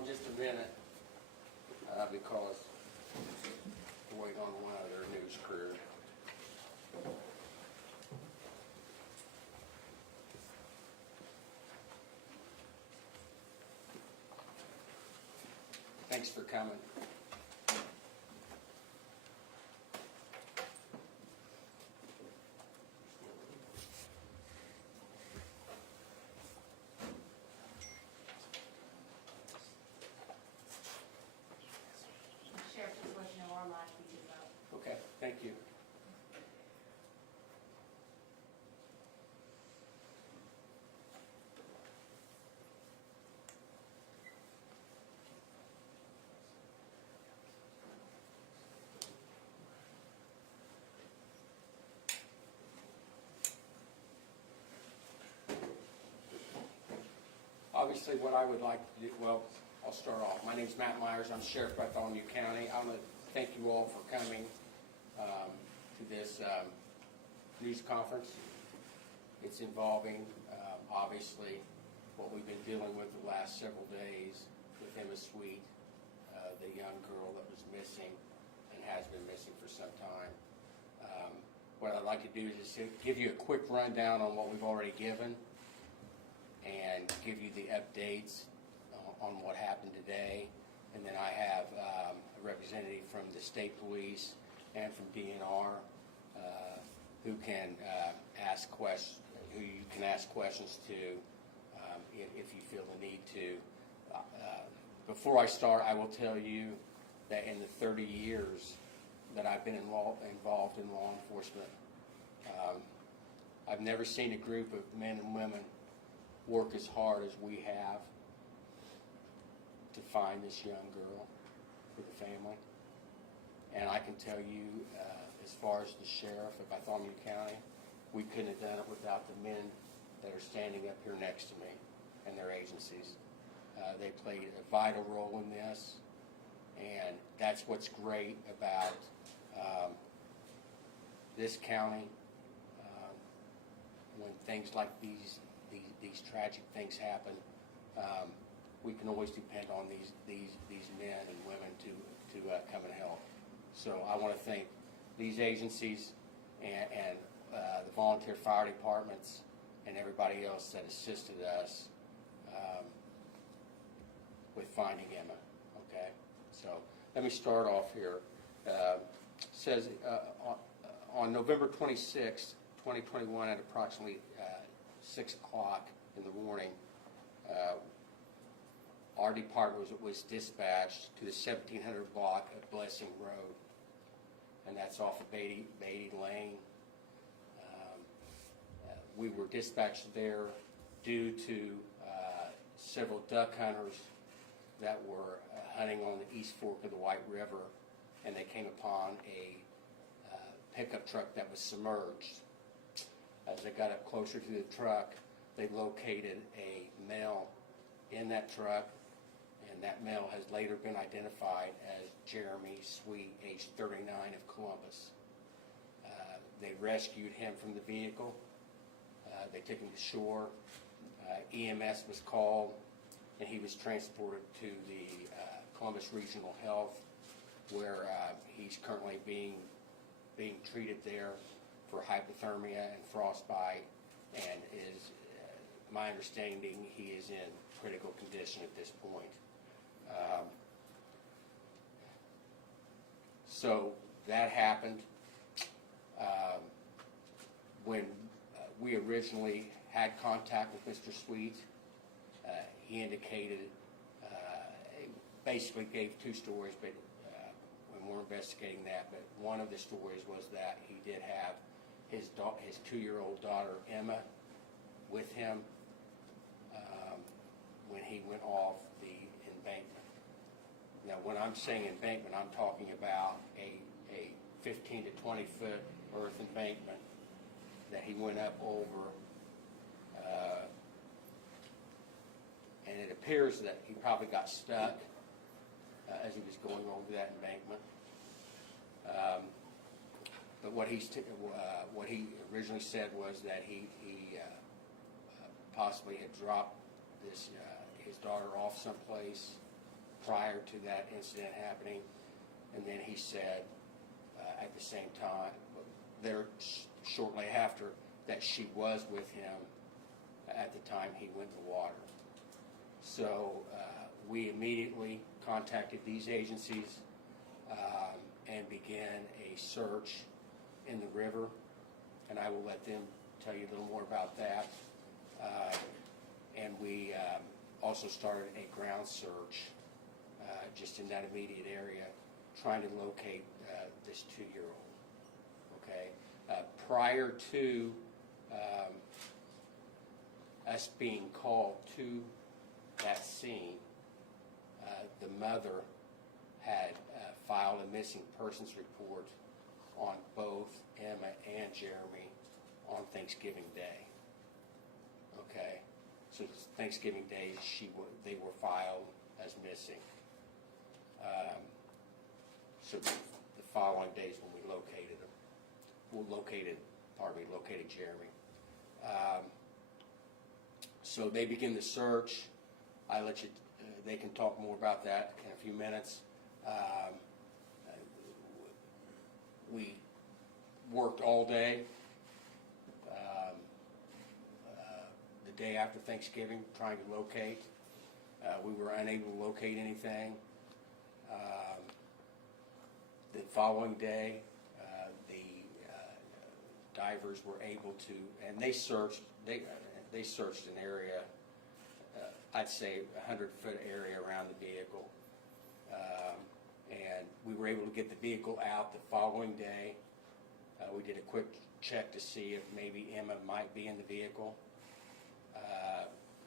on just a minute because we're waiting on one other news crew. Thanks for coming. Sheriff just wants to know our live feed is up. Okay, thank you. Obviously, what I would like to do, well, I'll start off. My name's Matt Myers. I'm Sheriff Bartholomew County. I want to thank you all for coming to this news conference. It's involving, obviously, what we've been dealing with the last several days with Emma Sweet, the young girl that was missing and has been missing for some time. What I'd like to do is just give you a quick rundown on what we've already given and give you the updates on what happened today. And then I have a representative from the state police and from DNR who can ask questions, who you can ask questions to if you feel the need to. Before I start, I will tell you that in the 30 years that I've been involved in law enforcement, I've never seen a group of men and women work as hard as we have to find this young girl for the family. And I can tell you, as far as the sheriff of Bartholomew County, we couldn't have done it without the men that are standing up here next to me and their agencies. They played a vital role in this, and that's what's great about this county. When things like these tragic things happen, we can always depend on these men and women to come and help. So I want to thank these agencies and the volunteer fire departments and everybody else that assisted us with finding Emma. Okay, so let me start off here. It says on November 26, 2021, at approximately 6 o'clock in the morning, our department was dispatched to the 1700 block of Blessing Road, and that's off of Beatty Lane. We were dispatched there due to several duck hunters that were hunting on the East Fork of the White River, and they came upon a pickup truck that was submerged. As they got up closer to the truck, they located a male in that truck, and that male has later been identified as Jeremy Sweet, age 39, of Columbus. They rescued him from the vehicle. They took him to shore. EMS was called, and he was transported to the Columbus Regional Health, where he's currently being treated there for hypothermia and frostbite, and is my understanding he is in critical condition at this point. So that happened. When we originally had contact with Mr. Sweet, he indicated, basically gave two stories, but when we're investigating that, but one of the stories was that he did have his 2-year-old daughter Emma with him when he went off the embankment. Now, when I'm saying embankment, I'm talking about a 15 to 20 foot earth embankment that he went up over, and it appears that he probably got stuck as he was going over that embankment. But what he originally said was that he possibly had dropped his daughter off someplace prior to that incident happening, and then he said at the same time, there shortly after, that she was with him at the time he went in the water. So we immediately contacted these agencies and began a search in the river, and I will let them tell you a little more about that. And we also started a ground search just in that immediate area, trying to locate this 2-year-old. Okay, prior to us being called to that scene, the mother had filed a missing persons report on both Emma and Jeremy on Thanksgiving Day. Okay, so Thanksgiving Day they were filed as missing. So the following days when we located them, located Jeremy. So they begin the search. I let you. They can talk more about that in a few minutes. We worked all day. The day after Thanksgiving, trying to locate. We were unable to locate anything. The following day, the divers were able to, and they searched. They searched an area, I'd say 100-foot area around the vehicle, and we were able to get the vehicle out the following day. We did a quick check to see if maybe Emma might be in the vehicle.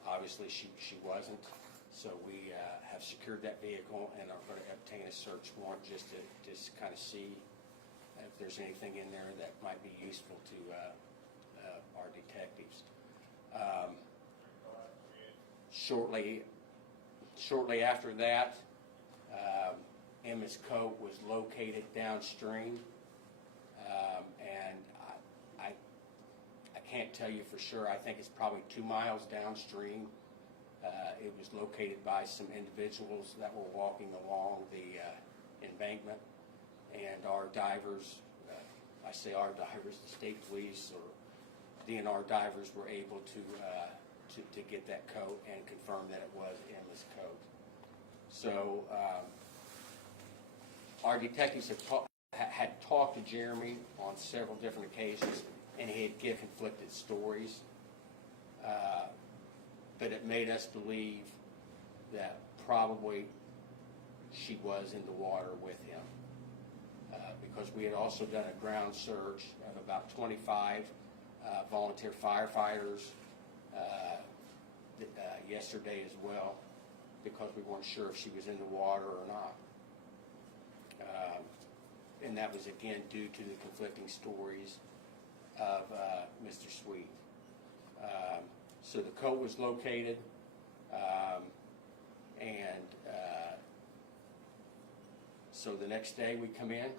Obviously, she wasn't, so we have secured that vehicle and are going to obtain a search warrant just to kind of see if there's anything in there that might be useful to our detectives. Shortly after that, Emma's coat was located downstream, and I can't tell you for sure. I think it's probably 2 miles downstream. It was located by some individuals that were walking along the embankment, and our divers, I say our divers, the state police or DNR divers, were able to get that coat and confirm that it was Emma's coat. So our detectives had talked to Jeremy on several different occasions, and he had given conflicted stories. But it made us believe that probably she was in the water with him, because we had also done a ground search of about 25 volunteer firefighters yesterday as well, because we weren't sure if she was in the water or not. And that was again due to the conflicting stories of Mr. Sweet. So the coat was located, and so the next day we come in,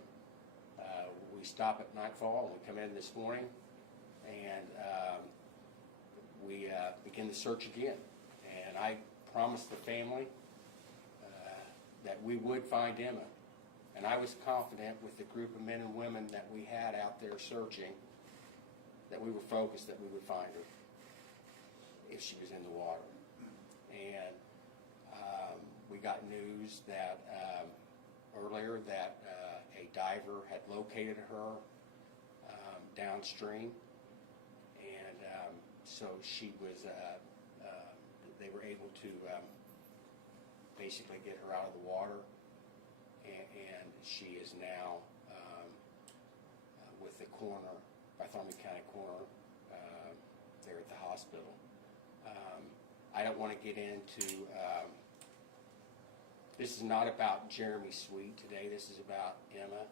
we stop at nightfall, and we come in this morning, and we begin the search again. And I promised the family that we would find Emma. And I was confident with the group of men and women that we had out there searching, that we were focused that we would find her if she was in the water. And we got news that earlier that a diver had located her downstream, and so she was. They were able to basically get her out of the water, and she is now with the coroner, Bartholomew County coroner, there at the hospital. I don't want to get into, this is not about Jeremy Sweet today. This is about Emma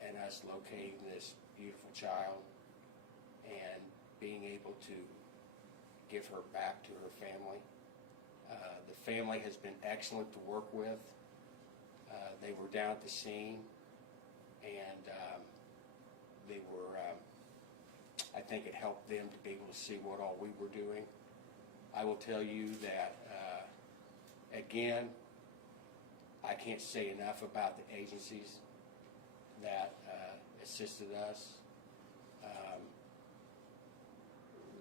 and us locating this beautiful child and being able to give her back to her family. The family has been excellent to work with. They were down at the scene, and they were, I think it helped them to be able to see what all we were doing. I will tell you that Again, I can't say enough about the agencies that assisted us.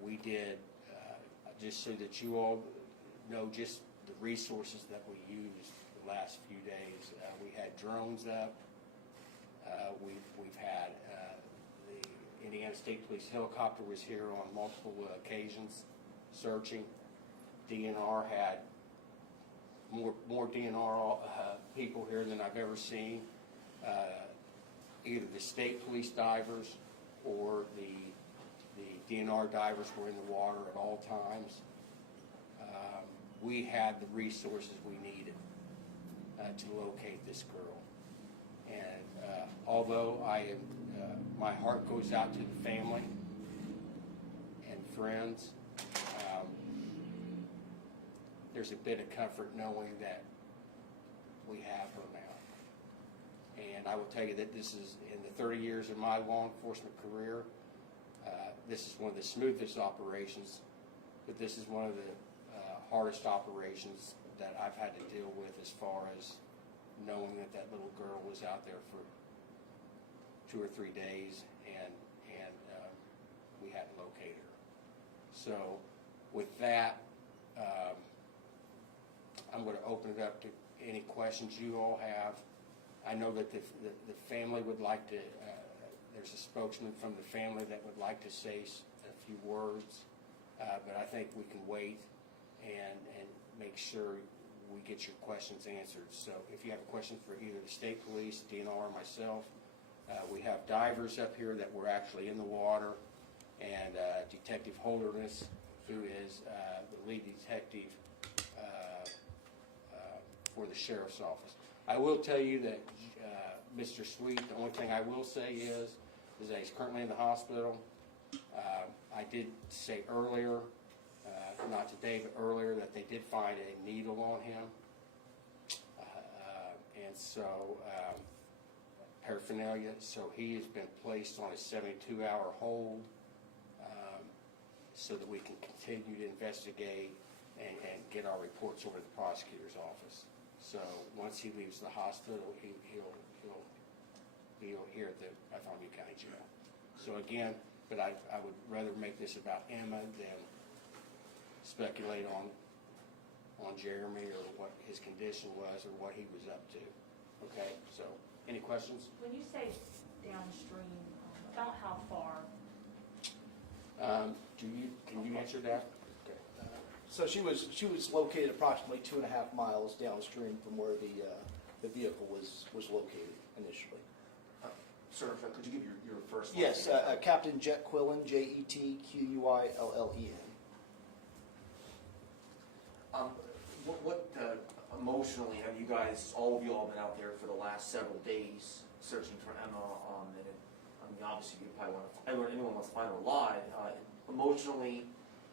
We did, just so that you all know, just the resources that we used the last few days. We had drones up. We've had the Indiana State Police helicopter was here on multiple occasions searching. DNR had more DNR people here than I've ever seen. Either the state police divers or the DNR divers were in the water at all times. We had the resources we needed to locate this girl. And although my heart goes out to the family and friends, there's a bit of comfort knowing that we have her now. And I will tell you that this is, in the 30 years of my law enforcement career, this is one of the smoothest operations, but this is one of the hardest operations that I've had to deal with, as far as knowing that that little girl was out there for 2 or 3 days, and we had to locate her. So with that, I'm going to open it up to any questions you all have. I know that the family would like to, there's a spokesman from the family that would like to say a few words, but I think we can wait and make sure we get your questions answered. So if you have a question for either the state police, DNR, or myself, we have divers up here that were actually in the water, and Detective Holderness, who is the lead detective for the sheriff's office. I will tell you that Mr. Sweet, the only thing I will say is that he's currently in the hospital. I did say earlier, not today, but earlier, that they did find a needle on him. And so, paraphernalia, so he has been placed on a 72-hour hold so that we can continue to investigate and get our reports over to the prosecutor's office. So once he leaves the hospital, he'll here at the Bartholomew County Jail. So again, but I would rather make this about Emma than speculate on Jeremy or what his condition was or what he was up to. Okay, so any questions? When you say downstream, about how far? Can you answer that? Okay. So she was located approximately 2.5 miles downstream from where the vehicle was located initially. Sir, could you give your first name? Yes, Captain Jet Quillen, Jetquillen. What emotionally have you guys, all of you all, been out there for the last several days searching for Emma? Obviously, you probably want to, anyone wants to find her alive. Emotionally,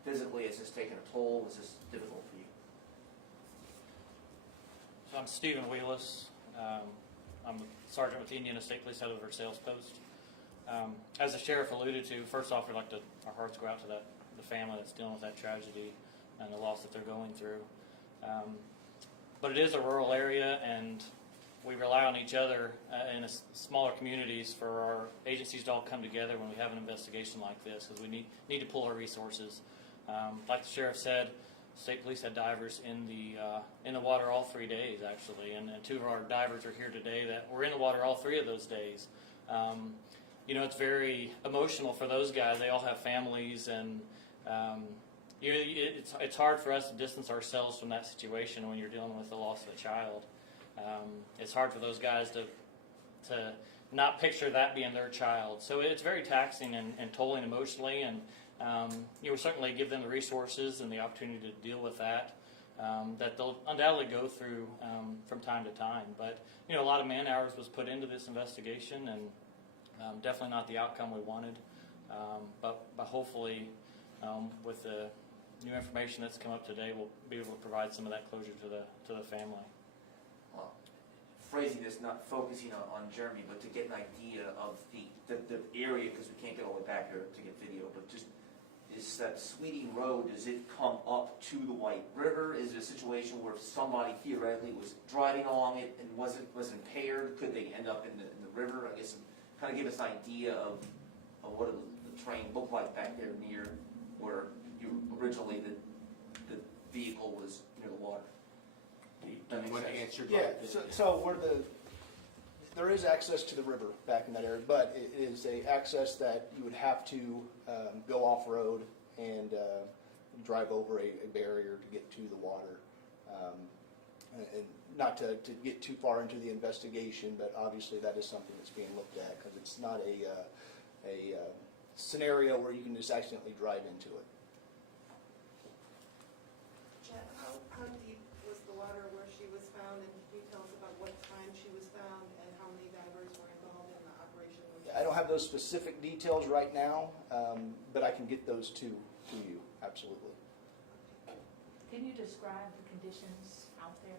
physically, has this taken a toll? Was this difficult for you? So I'm Stephen Wheelis. I'm a sergeant with the Indiana State Police out of our sales post. As the sheriff alluded to, first off, our hearts go out to the family that's dealing with that tragedy and the loss that they're going through. But it is a rural area, and we rely on each other in smaller communities for our agencies to all come together when we have an investigation like this, because we need to pull our resources. Like the sheriff said, State Police had divers in the water all 3 days, actually, and 2 of our divers are here today that were in the water all 3 of those days. It's very emotional for those guys. They all have families, and it's hard for us to distance ourselves from that situation when you're dealing with the loss of a child. It's hard for those guys to not picture that being their child. So it's very taxing and tolling emotionally, and we certainly give them the resources and the opportunity to deal with that they'll undoubtedly go through from time to time. But a lot of man hours was put into this investigation, and definitely not the outcome we wanted. But hopefully, with the new information that's come up today, we'll be able to provide some of that closure to the family. Phrasing this, not focusing on Jeremy, but to get an idea of the area, because we can't get all the way back here to get video, but just is that Sweeting Road, does it come up to the White River? Is it a situation where if somebody theoretically was driving along it and was impaired, could they end up in the river? I guess kind of give us an idea of what the terrain looked like back there near where originally the vehicle was near the water. Do you want to answer? Yeah, so where there is access to the river back in that area, but it is a access that you would have to go off-road and drive over a barrier to get to the water. And not to get too far into the investigation, but obviously that is something that's being looked at, because it's not a scenario where you can just accidentally drive into it. Jen, how deep was the water where she was found, and can you tell us about what time she was found and how many divers were involved in the operation? I don't have those specific details right now, but I can get those to you, absolutely. Can you describe the conditions out there?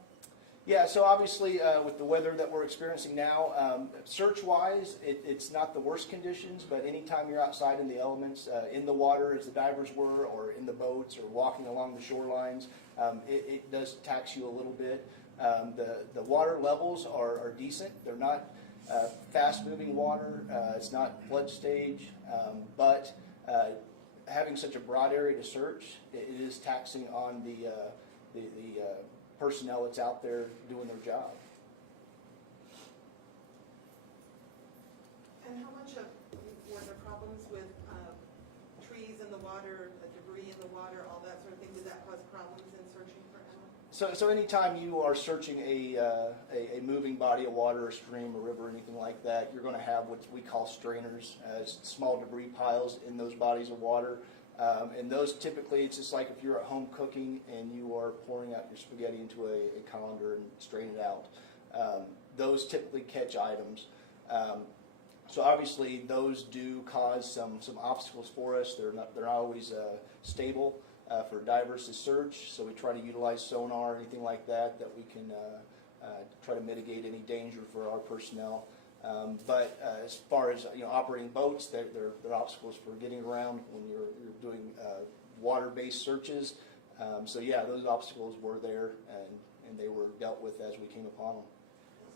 Yeah, so obviously with the weather that we're experiencing now, search-wise, it's not the worst conditions, but anytime you're outside in the elements, in the water as the divers were, or in the boats, or walking along the shorelines, it does tax you a little bit. The water levels are decent. They're not fast-moving water. It's not flood stage, but having such a broad area to search, it is taxing on the personnel that's out there doing their job. And how much were there problems with trees in the water, debris in the water, all that sort of thing? Did that cause problems in searching for Emma? So anytime you are searching a moving body of water, a stream, a river, anything like that, you're going to have what we call strainers, small debris piles in those bodies of water. And those typically, it's just like if you're at home cooking and you are pouring out your spaghetti into a colander and strain it out. Those typically catch items. So obviously those do cause some obstacles for us. They're not always stable for divers to search. So we try to utilize sonar or anything like that we can try to mitigate any danger for our personnel. But as far as operating boats, they're obstacles for getting around when you're doing water-based searches. So yeah, those obstacles were there, and they were dealt with as we came upon them.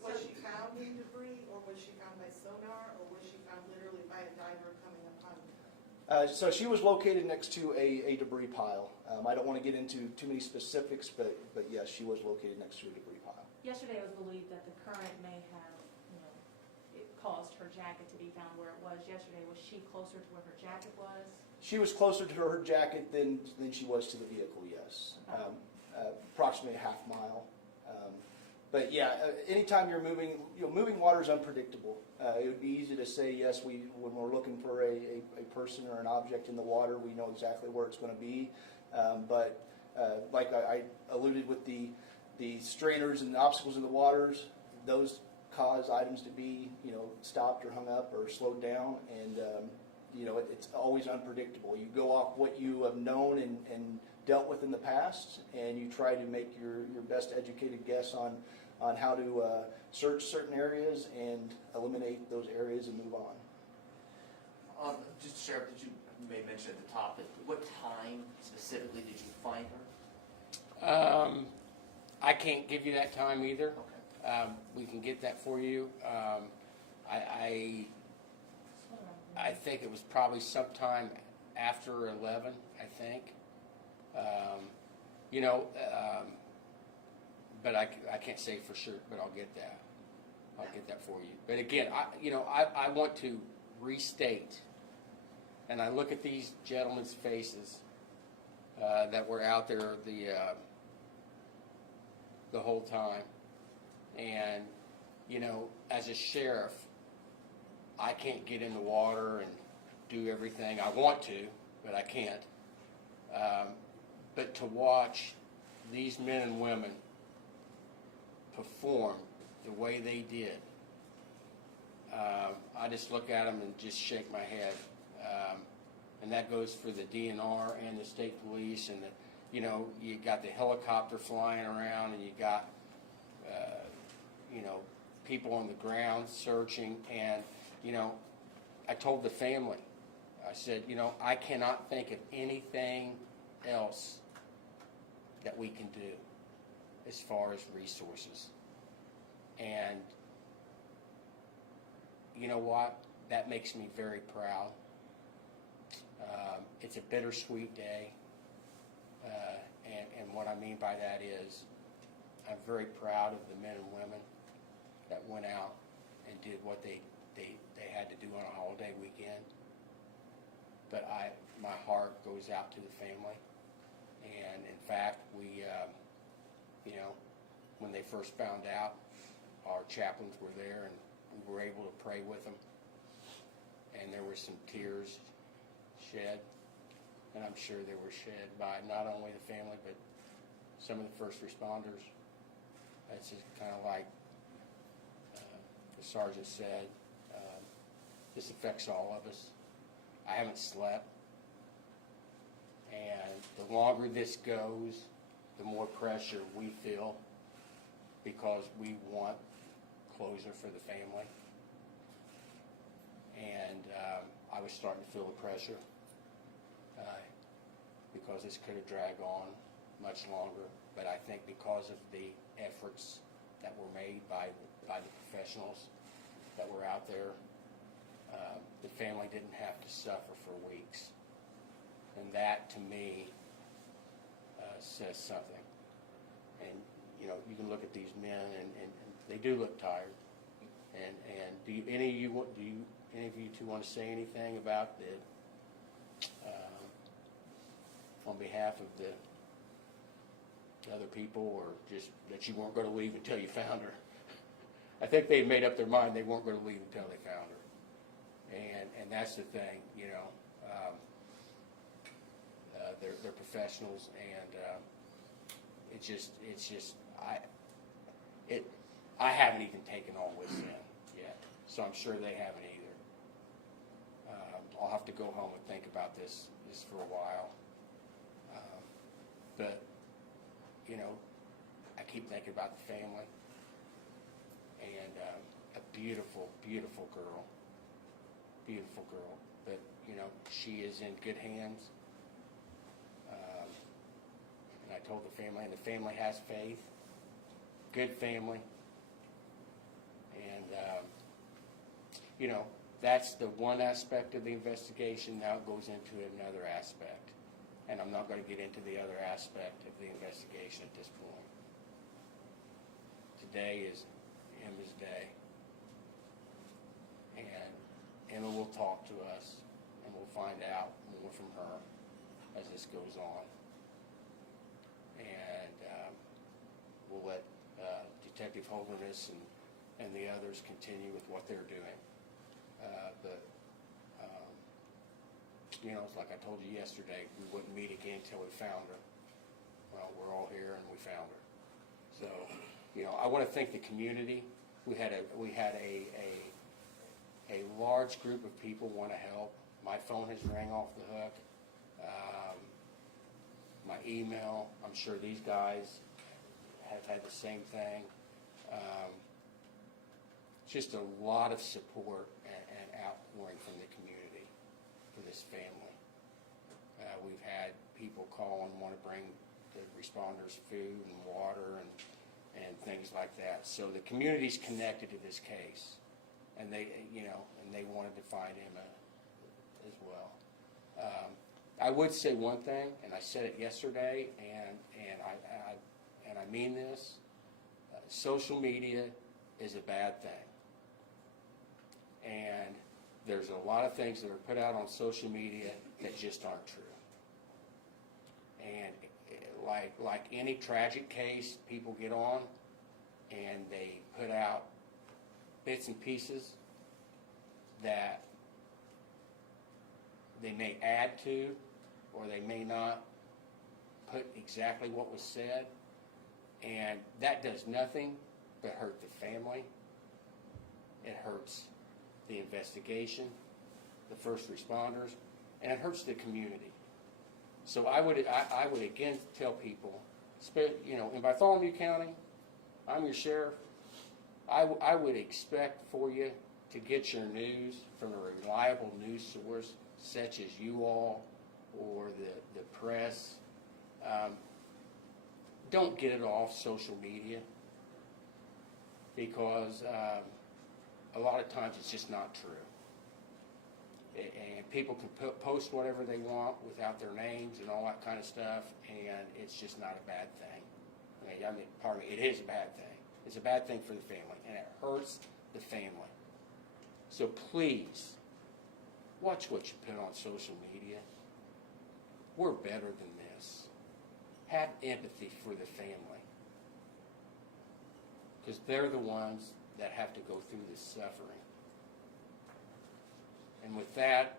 Was she found in debris, or was she found by sonar, or was she found literally by a diver coming upon her? So she was located next to a debris pile. I don't want to get into too many specifics, but yes, she was located next to a debris pile. Yesterday it was believed that the current may have, it caused her jacket to be found where it was yesterday. Was she closer to where her jacket was? She was closer to her jacket than she was to the vehicle, yes. Approximately a half mile. But yeah, anytime you're moving, moving water is unpredictable. It would be easy to say, yes, when we're looking for a person or an object in the water, we know exactly where it's going to be. But like I alluded with the strainers and the obstacles in the waters, those cause items to be, stopped or hung up or slowed down, and it's always unpredictable. You go off what you have known and dealt with in the past, and you try to make your best educated guess on how to search certain areas and eliminate those areas and move on. Just Sheriff, you may mention at the top, but what time specifically did you find her? I can't give you that time either. Okay. We can get that for you. I think it was probably sometime after 11, I think. But I can't say for sure, but I'll get that. I'll get that for you. But again, I want to restate, and I look at these gentlemen's faces that were out there the whole time, and as a sheriff, I can't get in the water and do everything I want to, but I can't. But to watch these men and women perform the way they did, I just look at them and just shake my head. And that goes for the DNR and the state police, and you got the helicopter flying around, and you got people on the ground searching. And I told the family, I said, you know, I cannot think of anything else that we can do as far as resources. And you know what? That makes me very proud. It's a bittersweet day. And what I mean by that is I'm very proud of the men and women that went out and did what they had to do on a holiday weekend. But my heart goes out to the family. And in fact, we, you know, when they first found out, our chaplains were there and we were able to pray with them. And there were some tears shed. And I'm sure they were shed by not only the family, but some of the first responders. That's just kind of like the sergeant said, this affects all of us. I haven't slept. And the longer this goes, the more pressure we feel because we want closure for the family. And I was starting to feel the pressure because this could have dragged on much longer. But I think because of the efforts that were made by the professionals that were out there, the family didn't have to suffer for weeks. And that, to me, says something. And, you know, you can look at these men, and they do look tired. And do any of you two want to say anything about the, on behalf of the other people, or just that you weren't going to leave until you found her? I think they made up their mind they weren't going to leave until they found her. And that's the thing, you know. They're professionals, and I haven't even taken all this in yet, so I'm sure they haven't either. I'll have to go home and think about this for a while. But you know, I keep thinking about the family, and a beautiful, beautiful girl. Beautiful girl, but you know, she is in good hands. And I told the family, and the family has faith. Good family. And you know, that's the one aspect of the investigation. Now it goes into another aspect, and I'm not going to get into the other aspect of the investigation at this point. Today is Emma's day. And Emma will talk to us, and we'll find out more from her as this goes on. And we'll let Detective Holderness and the others continue with what they're doing. But you know, it's like I told you yesterday, we wouldn't meet again until we found her. Well, we're all here, and we found her. So, you know, I want to thank the community. We had a large group of people want to help. My phone has rang off the hook. My email, I'm sure these guys have had the same thing. Just a lot of support and outpouring from the community for this family. We've had people call and want to bring the responders food and water and things like that. So the community's connected to this case. And they, you know, and they wanted to find Emma as well. I would say one thing, and I said it yesterday, and I mean this: social media is a bad thing, and there's a lot of things that are put out on social media that just aren't true. And like any tragic case, people get on and they put out bits and pieces that they may add to, or they may not put exactly what was said, and that does nothing but hurt the family. It hurts the investigation, the first responders, and it hurts the community. So I would again tell people, you know, in Bartholomew County, I'm your sheriff. I would expect for you to get your news from a reliable news source such as you all or the press, don't get it off social media, because a lot of times it's just not true. And people can post whatever they want without their names and all that kind of stuff, and it's just not a bad thing. I mean, pardon me, it is a bad thing. It's a bad thing for the family, and it hurts the family. So please, watch what you put on social media. We're better than this. Have empathy for the family, because they're the ones that have to go through this suffering. And with that,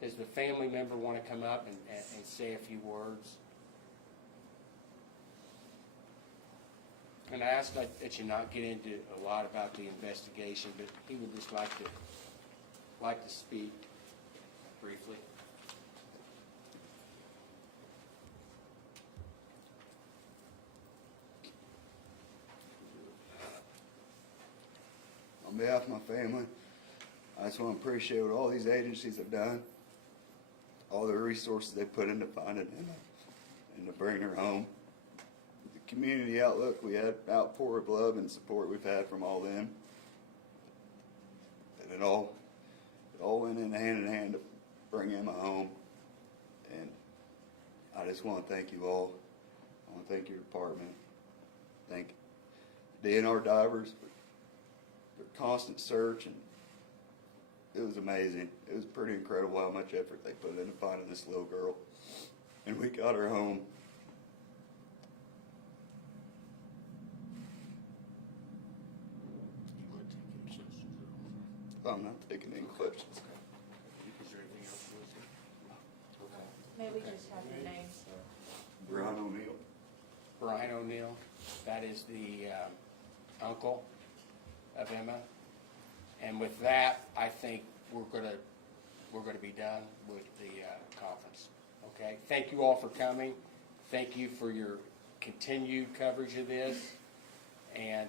does the family member want to come up and say a few words? And I asked that you not get into a lot about the investigation, but he would just like to speak briefly. On behalf of my family, I just want to appreciate what all these agencies have done, all the resources they put into finding Emma and to bring her home. The community outlook, we had outpour of love and support we've had from all them. And it all went in hand to bring Emma home. And I just want to thank you all. I want to thank your department. Thank the DNR divers for their constant search, and it was amazing. It was pretty incredible how much effort they put into finding this little girl. And we got her home. I'm not taking any questions. Is there anything else, Melissa? Okay. May we just have your name, sir? Brian O'Neill. Brian O'Neill, that is the uncle of Emma. And with that, I think we're gonna be done with the conference. Okay. Thank you all for coming. Thank you for your continued coverage of this. And